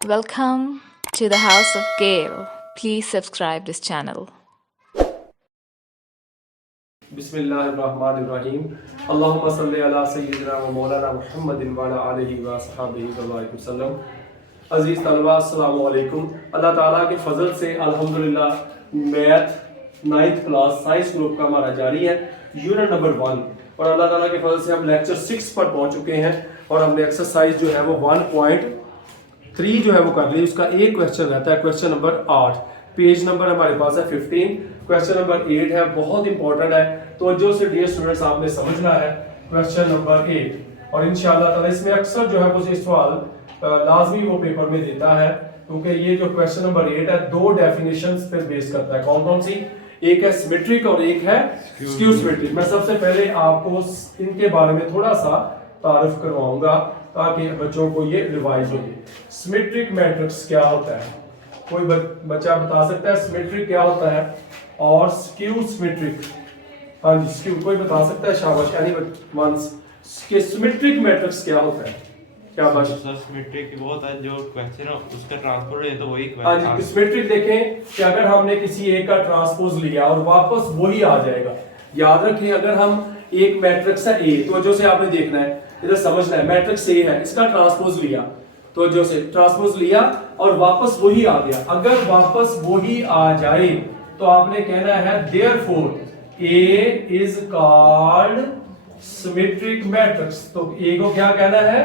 Welcome to the House of Gale. Please subscribe this channel. बिस्मिल्लाहिर्रहमानिर्रहीम अल्लाहुम्मा सल्ली अला सय्यिदिना व मौलाना मुहम्मदिन व अला आलिहि व अस्हाबिहि व बारिक वसल्लम। अजीज़ तलबा अस्सलामु अलैकुम। अल्लाह ताला के फजल से अल्हम्दुलिल्लाह math 9th class science group का हमारा जारी है, यूनिट नंबर 1। और अल्लाह ताला के फजल से हम लेक्चर 6 पर पहुंच चुके हैं और हमने एक्सरसाइज जो है वो 1.3 जो है वो कर ली। उसका एक क्वेश्चन रहता है, क्वेश्चन नंबर 8। पेज नंबर हमारे पास है 15। क्वेश्चन नंबर 8 है, बहुत इंपॉर्टेंट है, तो जो से डियर स्टूडेंट्स आपने समझना है क्वेश्चन नंबर 8। और इंशाल्लाह ताला इसमें अक्सर जो है वो ये सवाल लाजमी वो पेपर में देता है, क्योंकि ये जो क्वेश्चन नंबर 8 है दो डेफिनेशंस पे बेस करता है। कौन कौन सी? एक है सिमेट्रिक और एक है स्क्यू सिमेट्रिक। मैं सबसे पहले आपको इनके बारे में थोड़ा सा तारुफ करवाऊंगा ताकि बच्चों को ये रिवाइज हो जाए। सिमेट्रिक मैट्रिक्स क्या होता है? कोई बच्चा बता सकता है सिमेट्रिक क्या होता है? और स्क्यू सिमेट्रिक, हाँ जी स्क्यू, कोई बता सकता है? शाबाश, एनीवन। कि सिमेट्रिक मैट्रिक्स क्या होता है? क्या बात? सर सिमेट्रिक वो होता है जो क्वेश्चन है उसका ट्रांसपोज है तो वही हाँ जी, सिमेट्रिक देखें कि अगर हमने किसी एक का ट्रांसपोज लिया और वापस वही आ जाएगा। याद रखिए, अगर हम एक मैट्रिक्स है ए, तो जो से आपने देखना है, इधर समझना है, मैट्रिक्स ए है, इसका ट्रांसपोज लिया, तो जो से ट्रांसपोज लिया और वापस वही आ गया। अगर वापस वही आ जाए तो आपने कहना है therefore A is called symmetric matrix. तो ए को क्या कहना है?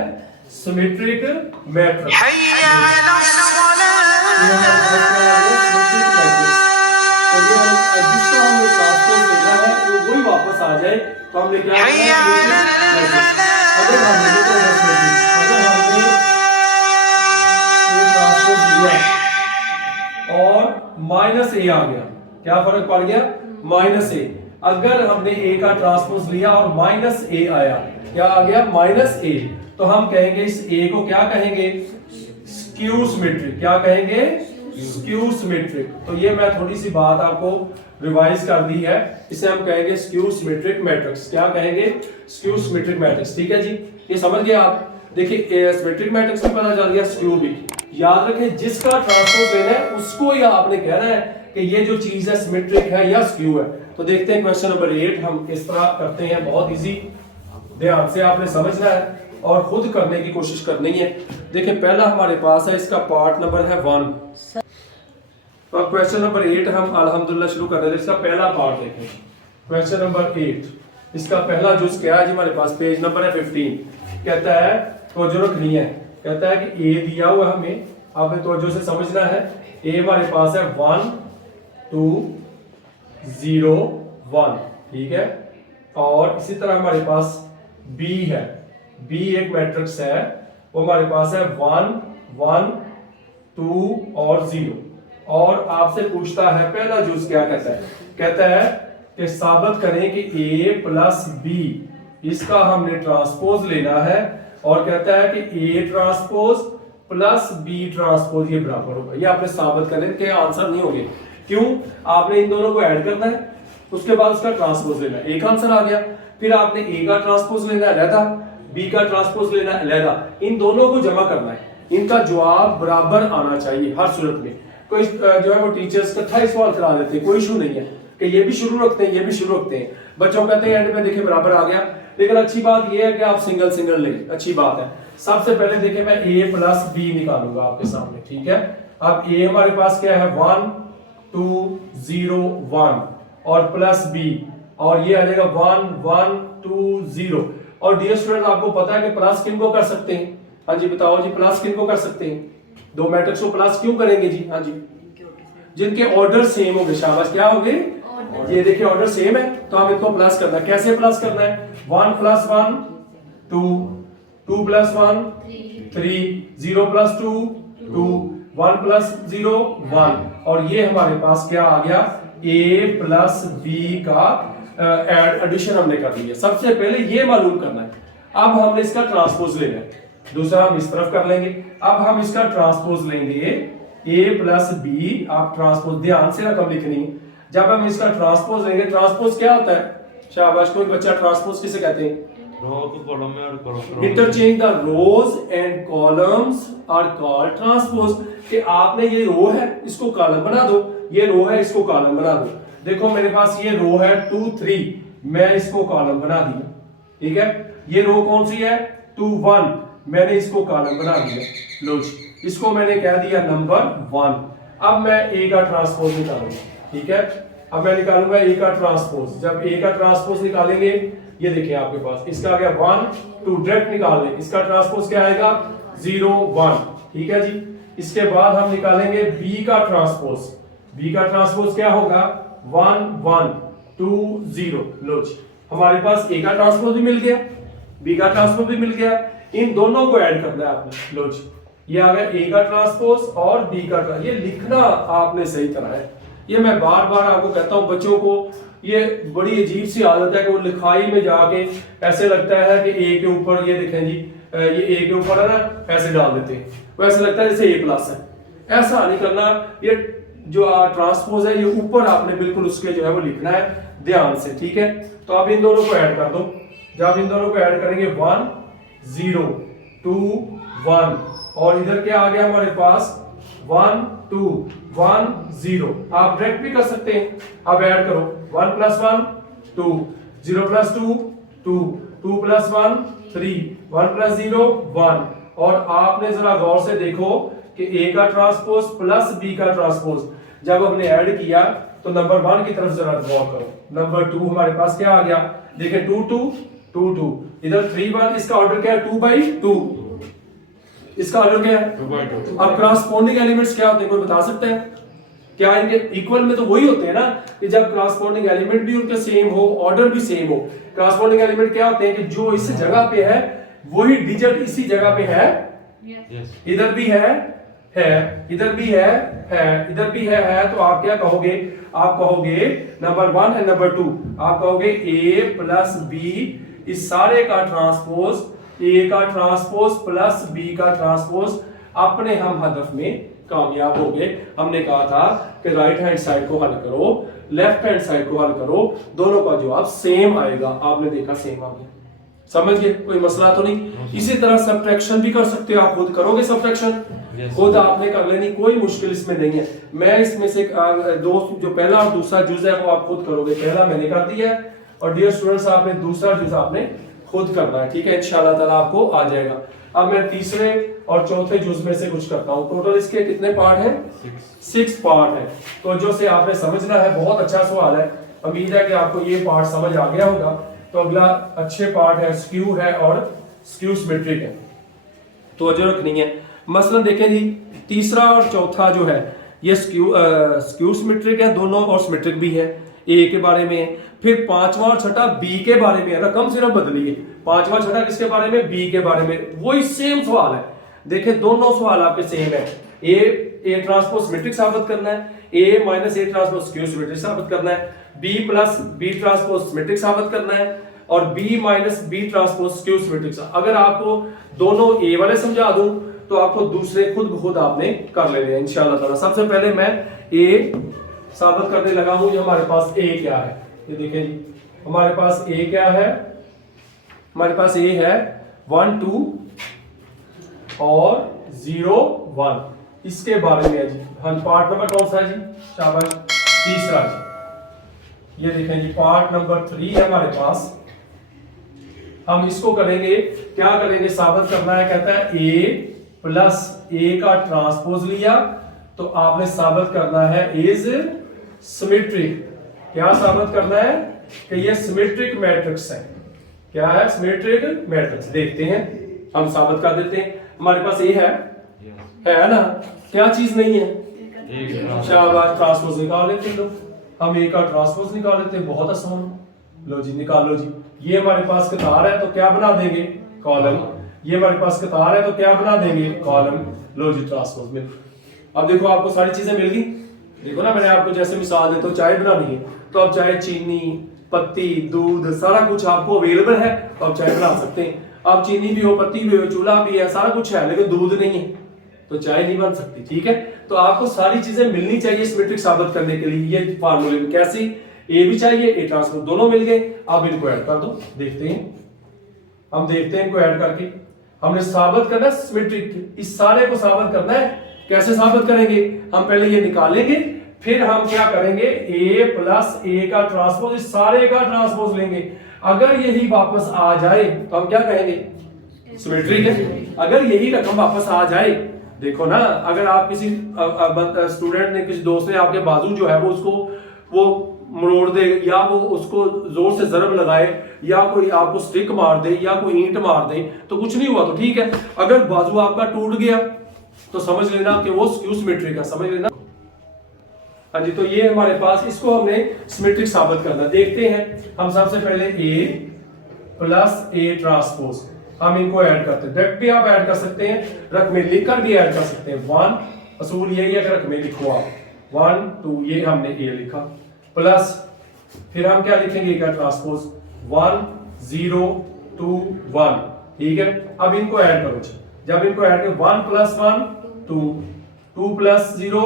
Symmetric matrix. जिसको हमने ट्रांसपोज लेना है वो वही वापस आ जाए तो हमने क्या करना है? अगर हमने और माइनस ए आ गया, क्या फर्क पड़ गया? माइनस ए। अगर हमने ए का ट्रांसपोज लिया और माइनस ए आया, क्या आ गया? माइनस ए। तो हम कहेंगे इस ए को क्या कहेंगे? Skew symmetric. क्या कहेंगे? Skew symmetric. तो ये मैं थोड़ी सी बात आपको रिवाइज कर दी है, इसे हम कहेंगे स्क्यू सिमेट्रिक मैट्रिक्स। क्या कहेंगे? Skew symmetric matrix. ठीक है जी, ये समझ गए आप? देखिए सिमेट्रिक मैट्रिक्स में पता चल गया, स्क्यू भी। याद रखें, जिसका ट्रांसपोज लेना है उसको ही आपने कहना है कि ये जो चीज है सिमेट्रिक है या स्क्यू है। तो देखते हैं क्वेश्चन नंबर 8 हम किस तरह करते हैं। बहुत इजी, ध्यान से आपने समझना है और खुद करने की कोशिश करनी है। देखिए पहला हमारे पास है, इसका पार्ट नंबर है 1। तो क्वेश्चन नंबर 8 हम अल्हम्दुलिल्लाह शुरू कर रहे हैं। इसका पहला पार्ट देखें, क्वेश्चन नंबर 8, इसका पहला जुज क्या है जी? हमारे पास पेज नंबर है 15। कहता है, तवज्जो रखनी है, कहता है कि ए दिया हुआ हमें, आपने तवज्जो से समझना है। ए हमारे पास है 1 2 0 1, ठीक है। और इसी तरह हमारे पास बी है, बी एक मैट्रिक्स है, वो हमारे पास है 1 1 2 और 0। और आपसे पूछता है पहला जुज क्या कहता है? कहता है कि साबित करें कि a प्लस बी, इसका हमने ट्रांसपोज लेना है, और कहता है कि a transpose plus b transpose ये बराबर होगा। ये आपने साबित करें कि आंसर नहीं होंगे। क्यों? आपने इन दोनों को ऐड करना है, उसके बाद उसका ट्रांसपोज लेना है, एक आंसर आ गया। फिर आपने a का ट्रांसपोज लेना है अलहदा, b का ट्रांसपोज लेना है अलहदा, इन दोनों को जमा करना है, इनका जवाब बराबर आना चाहिए हर सूरत में। कोई जो है वो टीचर्स इकट्ठा ही सवाल करा देते हैं, कोई इशू नहीं है कि ये भी शुरू रखते हैं ये भी शुरू रखते हैं। बच्चों कहते हैं एंड में देखे बराबर आ गया, लेकिन अच्छी बात ये है कि आप सिंगल सिंगल लें, अच्छी बात है। सबसे पहले देखें, मैं a प्लस बी निकालूंगा आपके सामने, ठीक है। अब a हमारे पास क्या है? 1 2 0 1 और प्लस b, और ये आ जाएगा 1 1 2 0। और डियर स्टूडेंट, आपको पता है कि प्लस किनको कर सकते हैं? हाँ जी बताओ जी, प्लस किनको कर सकते हैं? दो मैट्रिक्स को प्लस क्यों करेंगे जी? हाँ जी, जिनके ऑर्डर सेम होंगे। शाबाश, क्या होंगे? ये देखिए ऑर्डर सेम है, तो हम इनको प्लस करना है। कैसे प्लस करना है? 1 प्लस 1 2 2 प्लस 1 3 0 प्लस 2 2 1 प्लस 0 1। और ये हमारे पास क्या आ गया? a प्लस b का एडिशन हमने कर लिया। सबसे पहले ये मालूम करना है। अब हमने इसका ट्रांसपोज लेना है, दूसरा हम इस तरफ कर लेंगे। अब हम इसका ट्रांसपोज लेंगे a प्लस बी। आप ट्रांसपोज ध्यान से रकम लिखनी है। जब हम इसका ट्रांसपोज लेंगे, ट्रांसपोज क्या होता है? शाबाश, कोई बच्चा ट्रांसपोज किसे कहते हैं? रो को कॉलम में और column interchange the rows and columns are called transpose, कि आपने ये रो है इसको कॉलम बना दो, ये रो है इसको कॉलम बना दो। देखो मेरे पास ये रो है 2 3, मैं इसको कॉलम बना दिया, ठीक है। ये रो कौन सी है 2 1, मैंने इसको कॉलम बना दिया, लो जी, इसको मैंने कह दिया नंबर 1। अब मैं ए का ट्रांसपोज निकालूंगा, ठीक है। अब मैं निकालूंगा ए का ट्रांसपोज। जब ए का ट्रांसपोज निकालेंगे, ये देखिए आपके पास इसका आ गया 1 2, डायरेक्ट निकाल लें, इसका ट्रांसपोज क्या आएगा 0 1, ठीक है जी। इसके बाद हम निकालेंगे बी का ट्रांसपोज। बी का ट्रांसपोज क्या होगा 1 1 2 0, लो जी, हमारे पास ए का ट्रांसपोज भी मिल गया, बी का ट्रांसपोज भी मिल गया। इन दोनों को ऐड करना है आपने, लो जी, ये आ गया ए का ट्रांसपोज और बी का। ये लिखना आपने सही तरह है, ये मैं बार बार आपको कहता हूं, बच्चों को ये बड़ी अजीब सी आदत है कि वो लिखाई में जाके ऐसे लगता है कि ए के ऊपर, ये देखें जी, ये ए के ऊपर है ना, ऐसे डाल देते हैं, वो ऐसे लगता है जैसे ए प्लस है। ऐसा नहीं करना, ये जो ट्रांसपोज है ये ऊपर आपने बिल्कुल उसके जो है वो लिखना है ध्यान से, ठीक है। तो अब इन दोनों को ऐड कर दो। जब इन दोनों को ऐड करेंगे 1 0 2 1, और इधर क्या आ गया हमारे पास 1 2 1 0। आप डायरेक्ट भी कर सकते हैं। अब ऐड करो 1 + 1 2, 0 + 2 2, 2 + 1 3, 1 + 0 1। और आपने जरा गौर से देखो कि ए का ट्रांसपोज प्लस बी का ट्रांसपोज जब हमने ऐड किया तो नंबर 1 की तरफ जरा गौर करो। नंबर 2 हमारे पास क्या आ गया, देखिए 2 2 2 2, इधर 3 1, इसका ऑर्डर क्या है 2/2, इसका ऑर्डर क्या है 2/2। अब करस्पॉन्डिंग एलिमेंट्स क्या होते हैं, कोई बता सकता है क्या? इनके इक्वल में तो वही होते हैं ना, कि जब करस्पॉन्डिंग एलिमेंट भी उनके सेम हो, ऑर्डर भी सेम हो। करस्पॉन्डिंग एलिमेंट क्या होते हैं कि जो इस जगह पे है वही डिजिट इसी जगह पे है, इधर भी है, इधर भी है, इधर भी है। तो आप क्या कहोगे, आप कहोगे नंबर 1 है नंबर 2, आप कहोगे a + b, इस सारे का ट्रांसपोज, a का ट्रांसपोज प्लस b का ट्रांसपोज, अपने हम हदफ में कामयाब हो गए। हमने कहा था कि राइट हैंड साइड को हल करो, लेफ्ट हैंड साइड को हल करो, दोनों का जवाब सेम आएगा। आपने देखा सेम आ गया, समझ गए, कोई मसला तो नहीं। इसी तरह सब्ट्रैक्शन भी कर सकते हो, आप खुद करोगे सब्ट्रैक्शन, खुद आपने कर लेनी, कोई मुश्किल इसमें नहीं है। मैं इसमें से दो, जो पहला और दूसरा जुज है वो आप खुद करोगे, पहला मैंने कर दिया है, और डियर स्टूडेंट्स आपने दूसरा जुज आपने खुद करना है, ठीक है। इंशाल्लाह ताला आपको आ जाएगा। अब मैं तीसरे और चौथे जुज में से कुछ करता हूँ। टोटल इसके कितने पार्ट हैं? 6 पार्ट है। तो जो से आपने समझना है, बहुत अच्छा सवाल है, उम्मीद है कि आपको ये पार्ट समझ आ गया होगा। तो अगला अच्छे पार्ट है, स्क्यू है और स्क्यू सिमेट्रिक है, तो जो रखनी है। मसलन देखें जी, तीसरा और चौथा जो है ये स्क्यू सिमेट्रिक है दोनों, और सिमेट्रिक भी है, ए के बारे में। फिर पांचवा और छठा बी के बारे में है, रकम सिर्फ बदली है। पांचवा छठा किसके बारे में? बी के बारे में। वही सेम सवाल है, देखिए दोनों सवाल आपके सेम है। ए ट्रांसपोज सिमेट्रिक साबित करना है, A minus A transpose skew symmetric साबित करना है, B plus B transpose symmetric साबित करना है, और B minus B transpose skew symmetric. अगर आपको दोनों ए वाले समझा दूं तो आपको दूसरे खुद ब खुद आपने कर लेने हैं इंशाल्लाह ताला। सबसे पहले मैं ए साबित करने लगा हूं। ये हमारे पास ए क्या है, ये देखें जी, हमारे पास ए क्या है, हमारे पास ए है 1 2 और 0 1, इसके बारे में है जी। हाँ, पार्ट नंबर कौन सा है जी? शाबाश, तीसरा जी। ये देखें जी, पार्ट नंबर 3 है हमारे पास। हम इसको करेंगे, क्या करेंगे, साबित करना है। कहता है ए प्लस ए का ट्रांसपोज लिया तो आपने साबित करना है इज सिमेट्रिक। क्या साबित करना है? कि ये सिमेट्रिक मैट्रिक्स है। क्या है? Symmetric matrix. देखते हैं, हम साबित कर देते हैं। हमारे पास ए है ना, क्या चीज नहीं है? शाबाश, ट्रांसपोज निकाल लेते हैं लोग, हम ए का ट्रांसपोज निकाल लेते हैं, बहुत आसान। लो जी, निकालो जी। ये हमारे पास कतार है तो क्या बना देंगे? कॉलम। ये हमारे पास कतार है तो क्या बना देंगे? कॉलम। लो जी, ट्रांसपोज में। अब देखो आपको सारी चीजें मिल गई। देखो ना, मैंने आपको जैसे मिसाल देता हूँ, चाय बनानी है तो अब चाय, चीनी, पत्ती, दूध, सारा कुछ आपको अवेलेबल है तो आप चाय बना सकते हैं। अब चीनी भी हो, पत्ती भी हो, चूल्हा भी है, सारा कुछ है, लेकिन दूध नहीं है तो चाय नहीं बन सकती, ठीक है। तो आपको सारी चीजें मिलनी चाहिए सिमेट्रिक साबित करने के लिए। ये फार्मूले में कैसी, ए भी चाहिए, ए ट्रांसपोज दोनों मिल गए। अब इनको ऐड कर दो, देखते हैं, हम देखते हैं इनको ऐड करके। हमने साबित करना है सिमेट्रिक, इस सारे को साबित करना है। कैसे साबित करेंगे? हम पहले ये निकालेंगे, फिर हम क्या करेंगे, a प्लस a का ट्रांसपोज, इस सारे का ट्रांसपोज लेंगे। अगर यही वापस आ जाए तो हम क्या कहेंगे, सिमेट्रिक है। अगर यही रकम वापस आ जाए, देखो ना, अगर आप किसी स्टूडेंट ने, किसी दोस्त ने आपके बाजू जो है वो उसको वो मरोड़ दे, या वो उसको जोर से जरब लगाए, या कोई आपको स्टिक मार दे, या कोई ईंट मार दे, तो कुछ नहीं हुआ तो ठीक है। अगर बाजू आपका टूट गया तो समझ लेना कि वो स्क्यू सिमेट्रिक है, समझ लेना। हाँ जी, तो ये हमारे पास, इसको हमने सिमेट्रिक साबित करना। देखते हैं हम सबसे पहले a प्लस a ट्रांसपोज, हम इनको ऐड करते हैं। डायरेक्ट भी आप ऐड कर सकते हैं, रकम में लिखकर भी ऐड कर सकते हैं। 1, असूल यही है कि रकम में लिखो आप 1 2, ये हमने a लिखा, प्लस फिर हम क्या लिखेंगे का ट्रांसपोज 1 0 2 1, ठीक है। अब इनको ऐड करो, जब इनको ऐड करो 1 प्लस 1 2, 2 प्लस 0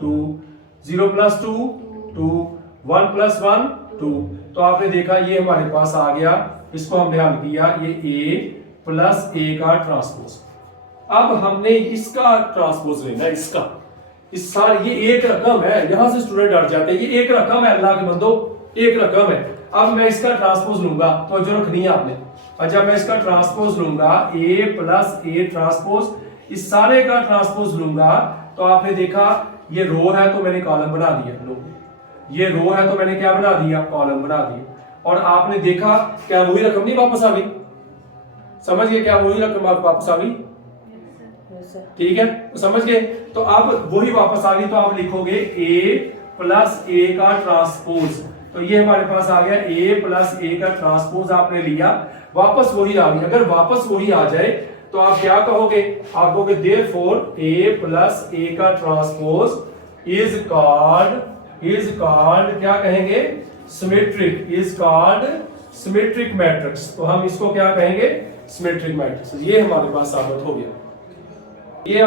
2, 0 प्लस 2 2, 1 प्लस 1 2, तो आपने देखा ये हमारे पास आ गया। इसको हमने हल किया, ये a प्लस a का ट्रांसपोज। अब हमने इसका ट्रांसपोज लेना, इसका, इस सारी, ये एक रकम है, यहां से स्टूडेंट डर जाते हैं, ये एक रकम है, अल्लाह के बंदो एक रकम है। अब मैं इसका ट्रांसपोज लूंगा, तो जो रखनी है आपने, अच्छा मैं इसका ट्रांसपोज लूंगा a प्लस a ट्रांसपोज, इस सारे का ट्रांसपोज लूंगा, तो आपने देखा ये रो है तो मैंने कॉलम बना दिया, लो ये रो है तो मैंने क्या बना दिया, कॉलम बना दिया। और आपने देखा क्या वही रकम नहीं वापस आ गई, समझ गए, क्या वही रकम वापस आ गई, ठीक है, समझ गए। तो अब वही वापस आ गई, तो आप लिखोगे a प्लस a का ट्रांसपोज, तो ये हमारे पास आ गया a प्लस a का ट्रांसपोज, आपने लिया, वापस वही आ गई। अगर वापस वही आ जाए तो आप क्या कहोगे, आप कहोगे देयरफॉर a प्लस a का ट्रांसपोज इज कॉल्ड क्या कहेंगे, symmetric, is called symmetric matrix. तो हम इसको क्या कहेंगे, सिमेट्रिक मैट्रिक्स। ये हमारे पास साबित हो गया। ये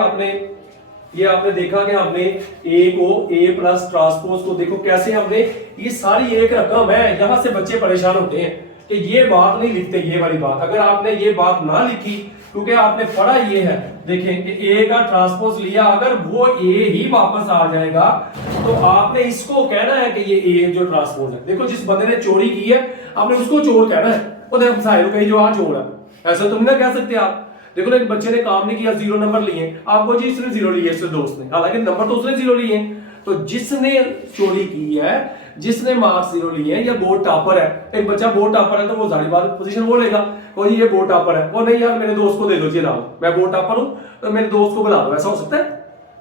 आपने देखा कि हमने a को a प्लस ट्रांसपोज को, देखो कैसे हमने, ये सारी एक रकम है। यहां से बच्चे परेशान होते हैं कि ये बात नहीं लिखते, ये वाली बात। अगर आपने ये बात ना लिखी, क्योंकि आपने पढ़ा ये है, देखें कि a का ट्रांसपोज लिया, अगर वो a ही वापस आ जाएगा तो आपने इसको कहना है कि ये a जो ट्रांसपोज है। देखो जिस बंदे ने चोरी की है, आपने उसको चोर कहना है, वो देखो साहिल कहीं जो आ चोर है, ऐसा तुम ना कह सकते आप। देखो एक बच्चे ने काम नहीं किया, 0 नंबर लिए, आपको जी इसने 0 लिए, इसके दोस्त ने, हालांकि नंबर तो उसने 0 लिए। तो जिसने चोरी की है, जिसने मार्क्स 0 लिए हैं, या बोर्ड टॉपर है, एक बच्चा बोर्ड टॉपर है तो वो जारी बात पोजीशन वो लेगा, कोई ये बोर्ड टॉपर है, वो नहीं यार मेरे दोस्त को दे दो जी नाम, मैं बोर्ड टॉपर हूं तो मेरे दोस्त को बुला लो, ऐसा हो सकता है,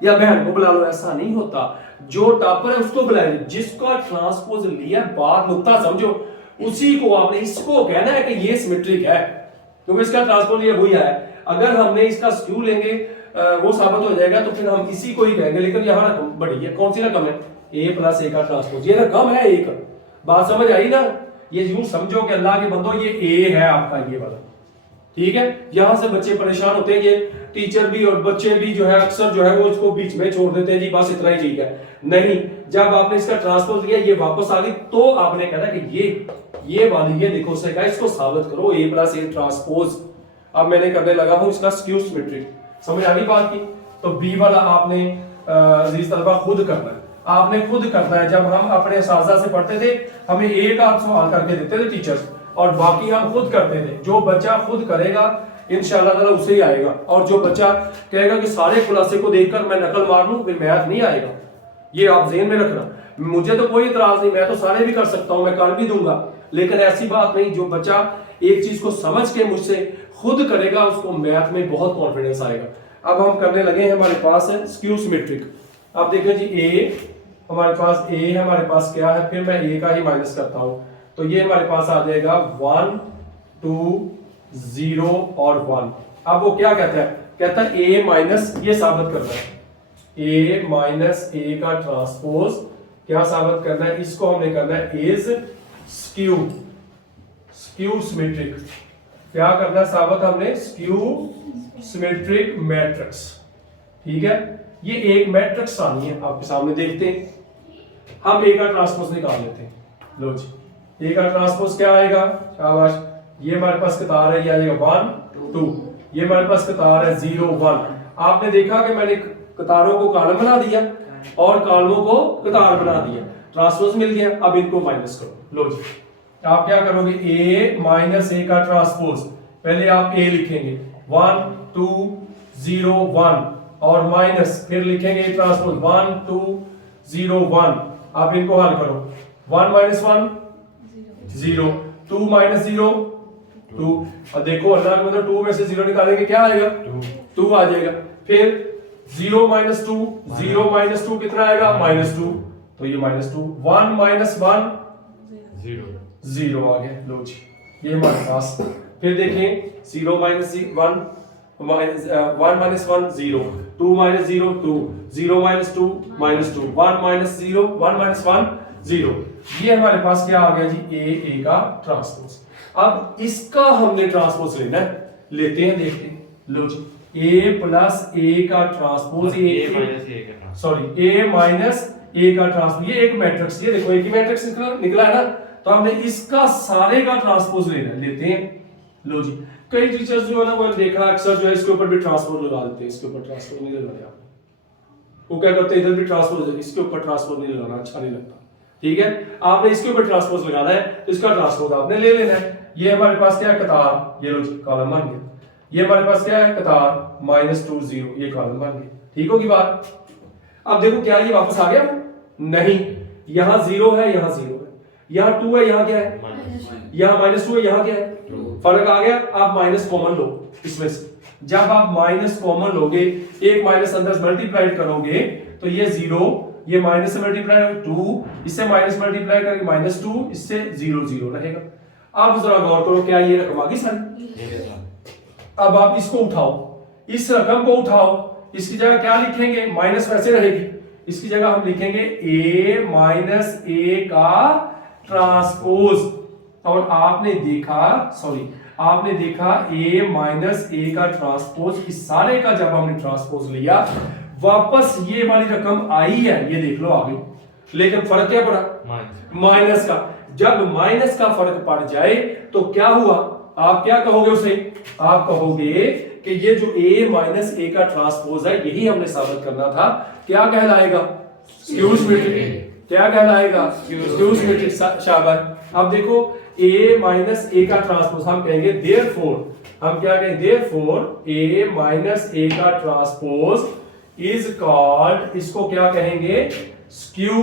या बहन को बुला लो, ऐसा नहीं होता। जो टॉपर है उसको बुलाए, जिसका ट्रांसपोज लिया, बात नुक्ता समझो, उसी को आपने, इसको कहना है कि ये सिमेट्रिक है, क्योंकि इसका ट्रांसपोज लिया वही आया। अगर हमने इसका स्क्यू लेंगे वो साबित हो जाएगा, तो फिर हम इसी को ही कहेंगे। लेकिन यहाँ रकम बड़ी है, कौन सी रकम है, a प्लस a का ट्रांसपोज, ये रकम है एक। बात समझ आई ना, ये यूं समझो कि अल्लाह के बंदो ये a है आपका, ये वाला, ठीक है। यहां से बच्चे परेशान होते हैं, ये टीचर भी और बच्चे भी जो है अक्सर जो है वो इसको बीच में छोड़ देते हैं, जी बस इतना ही ठीक है। नहीं, जब आपने इसका ट्रांसपोज लिया, ये वापस आ गई, तो आपने कहना कि ये वाली, ये देखो उसने कहा इसको साबित करो, a प्लस a ट्रांसपोज। अब मैंने करने लगा हूं इसका स्क्यू सिमेट्रिक, समझ आ गई बात की। तो बी वाला आपने अजीज तलबा खुद करना है, आपने खुद करना है। जब हम अपने असातिज़ा से पढ़ते थे, हमें एक आध सवाल करके देते थे टीचर्स, और बाकी हम खुद करते थे। जो बच्चा खुद करेगा इंशाअल्लाह ताला उसे ही आएगा, और जो बच्चा कहेगा कि सारे खुलासे को देखकर मैं नकल मार लूं, फिर मैथ नहीं आएगा। ये आप ज़हन में रखना। मुझे तो कोई इतराज नहीं, मैं तो सारे भी कर सकता हूं, मैं कर भी दूंगा, लेकिन ऐसी बात नहीं। जो बच्चा एक चीज को समझ के मुझसे खुद करेगा, उसको मैथ में बहुत कॉन्फिडेंस आएगा। अब हम करने लगे हैं, हमारे पास है स्क्यू सिमेट्रिक। अब देखिए जी a, हमारे पास a है, हमारे पास क्या है, फिर मैं a का ही माइनस करता हूं, तो ये हमारे पास आ जाएगा 1 2 0 और 1। अब वो क्या कहता है, कहता है a माइनस, ये साबित करना है, a माइनस a का ट्रांसपोज क्या साबित करना है, इसको हमने करना है इज स्क्यू सिमेट्रिक। क्या करना है साबित हमने, स्क्यू सिमेट्रिक मैट्रिक्स, ठीक है। ये एक मैट्रिक्स आनी है आपके सामने, देखते हैं। हम a का ट्रांसपोज निकाल लेते हैं, लो जी, a का ट्रांसपोज क्या आएगा, शाबाश, ये हमारे पास किताब है, ये आ जाएगा 1 2, ये हमारे पास कतार है 0 1। आपने देखा कि मैंने कतारों को कॉलम बना दिया और कॉलमों को कतार बना दिया, ट्रांसपोज मिल गया। अब इनको माइनस करो। लो जी, आप क्या करोगे, a माइनस a का ट्रांसपोज, पहले आप a लिखेंगे 1 2 0 1 और माइनस, फिर लिखेंगे ट्रांसपोज 1 2 0 1। आप इनको हल करो, 1 माइनस 1 0, 2 माइनस 0 2। अब देखो अल्लाह के मतलब 2 में से 0 निकालेंगे क्या आएगा, 2 आ जाएगा। फिर 0 माइनस 2, 0 माइनस 2 कितना आएगा, -2, तो ये -2। 1 माइनस 1 0 आ गया। लो जी, ये हमारे पास। फिर देखें 0 minus 1 minus 1 minus 1 0, 2 minus 0 2, 0 minus 2 -2, 1 minus 0 1 minus 1 0। ये हमारे पास क्या आ गया जी, a का ट्रांसपोज। अब इसका हमने ट्रांसपोज लेना है, लेते हैं, देखते हैं। लो जी, a प्लस a का transpose, sorry a minus a का ट्रांसपोज, ये एक मैट्रिक्स, ये देखो एक ही मैट्रिक्स निकला है ना, तो हमने इसका सारे का ट्रांसपोज लेना है, लेते हैं। लो जी, कई टीचर्स जो है ना वो देखा अक्सर जो है इसके ऊपर भी ट्रांसपोज लगा देते हैं, इसके ऊपर ट्रांसपोज नहीं लगाने आप, वो क्या करते हैं इधर भी ट्रांसपोज, इसके ऊपर ट्रांसपोज नहीं लगाना, अच्छा नहीं लगता। ठीक है, आपने इसके ऊपर ट्रांसपोज लगाना है, तो इसका ट्रांसपोज आपने ले लेना है। ये हमारे पास क्या है, कतार, ये लो जी कॉलम बन गया। ये हमारे पास क्या है, कतार -2 0, ये कॉलम बन गया। ठीक होगी बात। अब देखो क्या ये वापस आ गया, नहीं, यहां 0 है, यहां 0 है, यहां 2 है, यहां क्या है, यहां -2 है, यहां क्या है, फर्क आ गया। आप माइनस कॉमन लो इसमें से, जब आप माइनस कॉमन लोगे, एक माइनस अंदर मल्टीप्लाई करोगे तो ये 0, ये माइनस से मल्टीप्लाई 2, इससे माइनस मल्टीप्लाई करके -2, इससे 0 0 रहेगा। अब जरा गौर करो, क्या ये रकम आ गई सारी। अब आप इसको उठाओ, इस रकम को उठाओ, इसकी जगह क्या लिखेंगे, माइनस वैसे रहेगी, इसकी जगह हम लिखेंगे a माइनस a का ट्रांसपोज। और आपने देखा, सॉरी आपने देखा a माइनस a का ट्रांसपोज, इस सारे का जब हमने ट्रांसपोज लिया, वापस ये वाली रकम आई है, ये देख लो आ गई, लेकिन फर्क क्या पड़ा, माइनस का। जब माइनस का फर्क पड़ जाए तो क्या हुआ, आप क्या कहोगे उसे, आप कहोगे कि ये जो a माइनस a का ट्रांसपोज है, यही हमने साबित करना था, क्या कहलाएगा, स्क्यू सिमेट्रिक। क्या कहलाएगा, स्क्यू सिमेट्रिक। शाबाश। अब देखो a माइनस a का ट्रांसपोज हम कहेंगे देयरफॉर, हम क्या कहेंगे, देयरफॉर a माइनस a का ट्रांसपोज इज कॉल्ड, इसको क्या कहेंगे, स्क्यू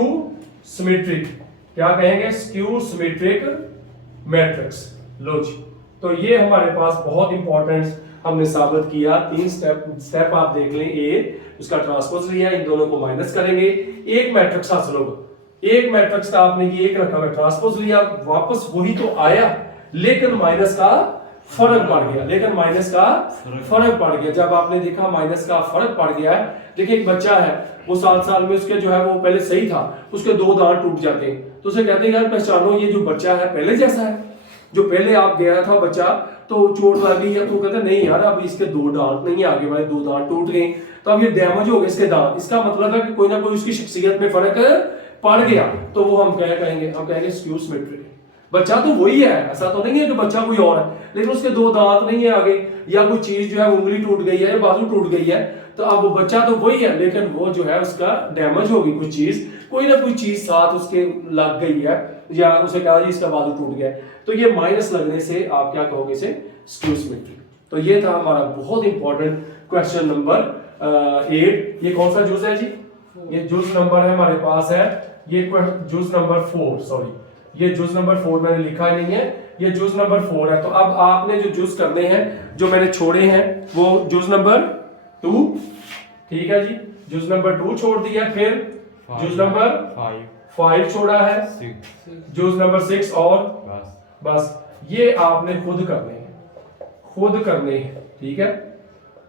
सिमेट्रिक। क्या कहेंगे, स्क्यू सिमेट्रिक मैट्रिक्स। लो जी, तो ये हमारे पास बहुत इंपॉर्टेंट हमने साबित किया। 3 स्टेप आप देख लें, a उसका ट्रांसपोज लिया, इन दोनों को माइनस करेंगे, एक मैट्रिक्स हासिल होगा। एक मैट्रिक्स का आपने ये एक रकम है ट्रांसपोज लिया, वापस वही तो आया, लेकिन माइनस का फर्क पड़ गया, लेकिन माइनस का फर्क पड़ गया। जब आपने देखा माइनस का फर्क पड़ गया है, देखिए एक बच्चा है, वो 7 साल में उसके जो है वो पहले सही था, उसके 2 दांत टूट जाते हैं, तो उसे कहते हैं यार पहचानो ये जो बच्चा है पहले जैसा है, जो पहले आप गया था बच्चा तो चोट लग गई है, तो कहते नहीं यार अब इसके 2 दांत नहीं, आगे वाले 2 दांत टूट गए, तो अब ये डैमेज हो गए इसके दांत, इसका मतलब है कि कोई ना कोई उसकी शख्सियत में फर्क पड़ गया, तो वो हम क्या कहेंगे, हम कहेंगे स्क्यू सिमेट्रिक। बच्चा तो वही है, ऐसा तो नहीं है कि बच्चा कोई और है, लेकिन उसके 2 दांत नहीं है आगे, या कोई चीज जो है उंगली टूट गई है या बाजू टूट गई है, तो अब वो बच्चा तो वही है, लेकिन वो जो है उसका डैमेज होगी कुछ चीज, कोई ना कोई चीज साथ उसके लग गई है, या उसे कहा जी इसका बाजू टूट गया, तो ये माइनस लगने से आप क्या कहोगे इसे, स्क्यू सिमेट्रिक। तो ये था हमारा बहुत इंपॉर्टेंट क्वेश्चन नंबर 8। ये कौन सा जूस है जी, ये जूस नंबर है हमारे पास है, ये जूस नंबर 4, सॉरी ये जूस नंबर 4 मैंने लिखा ही नहीं है, ये जूस नंबर 4 है। तो अब आपने जो जूस करने हैं, जो मैंने छोड़े हैं, वो जूस नंबर 2, ठीक है जी, जूस नंबर 2 छोड़ दिया, फिर जूस नंबर 5 छोड़ा है, जूस नंबर 6 और बस ये आपने खुद करने हैं, खुद करने हैं, ठीक है।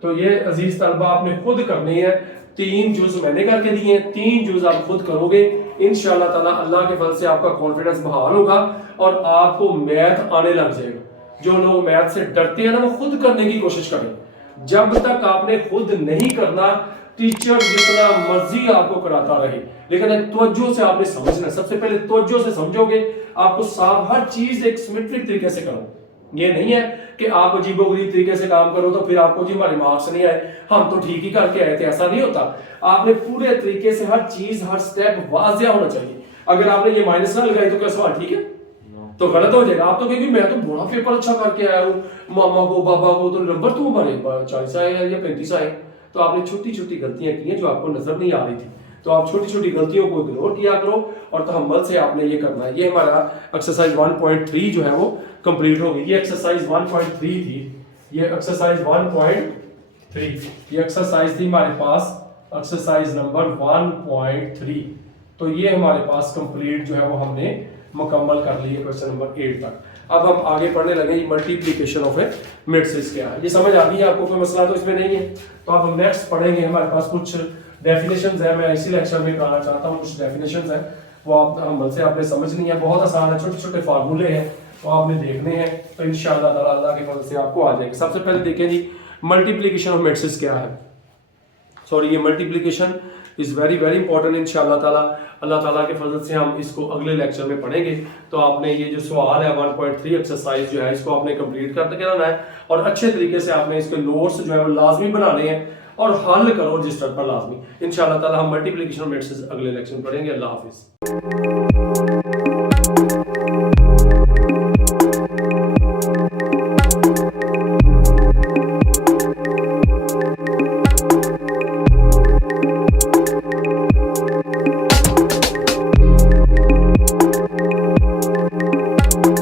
तो ये अजीज तलबा आपने खुद करने हैं, 3 जूस मैंने करके दिए हैं, 3 जूस आप खुद करोगे, इंशाल्लाह ताला अल्लाह के फल से आपका कॉन्फिडेंस बहाल होगा और आपको मैथ आने लग जाएगा। जो लोग मैथ से डरते हैं ना, वो खुद करने की कोशिश करें। जब तक आपने खुद नहीं करना, टीचर जितना मर्जी आपको कराता रहे, लेकिन एक तवज्जो से आपने समझना। सबसे पहले तवज्जो से समझोगे, आपको साफ हर चीज एक सिमेट्रिक तरीके से करो, ये नहीं है कि आप अजीबोगरीब तरीके से काम करो तो फिर आपको जी हमारे मार्क्स नहीं आए, हम तो ठीक ही करके आए थे, ऐसा नहीं होता। आपने पूरे तरीके से हर चीज हर स्टेप वाजिया होना चाहिए। अगर आपने ये माइनस ना लगाई तो क्या सवाल ठीक है? तो गलत हो जाएगा। आप तो कहेंगे मैं तो बड़ा पेपर अच्छा करके आया हूँ, मामा को बाबा को तो नंबर तो हमारे 40 आए या 35 आए। तो आपने छोटी छोटी गलतियां की हैं जो आपको नजर नहीं आ रही थी, तो आप छोटी छोटी गलतियों को इग्नोर किया करो और तहम्मुल से आपने ये करना है। ये हमारा एक्सरसाइज 1.3 जो है वो कंप्लीट होगी। ये एक्सरसाइज 1.3 थी, ये एक्सरसाइज 1.3, ये एक्सरसाइज थी हमारे पास एक्सरसाइज नंबर 1.3। तो ये हमारे पास कंप्लीट जो है वो हमने मुकम्मल कर ली है क्वेश्चन नंबर 8 तक। अब हम आगे पढ़ने लगे मल्टीप्लिकेशन ऑफ ए मैट्रिक्स क्या है। ये समझ आ गई है आपको? कोई मसला तो इसमें नहीं है। तो अब हम नेक्स्ट पढ़ेंगे, हमारे पास कुछ डेफिनेशंस है, मैं इसी लेक्चर में कराना चाहता हूँ। कुछ डेफिनेशंस हैं वो आप हमल से आपने समझनी है, बहुत आसान है, छोटे छोटे फार्मूले हैं वो आपने देखने हैं, तो इंशाअल्लाह ताला अल्लाह के फजल से आपको आ जाएगा। सबसे पहले देखें जी मल्टीप्लिकेशन ऑफ मैट्रिक्स क्या है। सॉरी, ये multiplication is very very important. इंशाअल्लाह ताला अल्लाह ताला के फजल से हम इसको अगले लेक्चर में पढ़ेंगे। तो आपने ये जो सवाल है 1.3 एक्सरसाइज जो है इसको आपने कंप्लीट करते रहना है और अच्छे तरीके से आपने इसके नोट्स जो है वो लाजमी बनाने हैं और हल करो रजिस्टर पर लाजमी। इंशाअल्लाह ताला हम मल्टीप्लिकेशन ऑफ मैट्रिक्स अगले लेक्चर में पढ़ेंगे। अल्लाह हाफिज।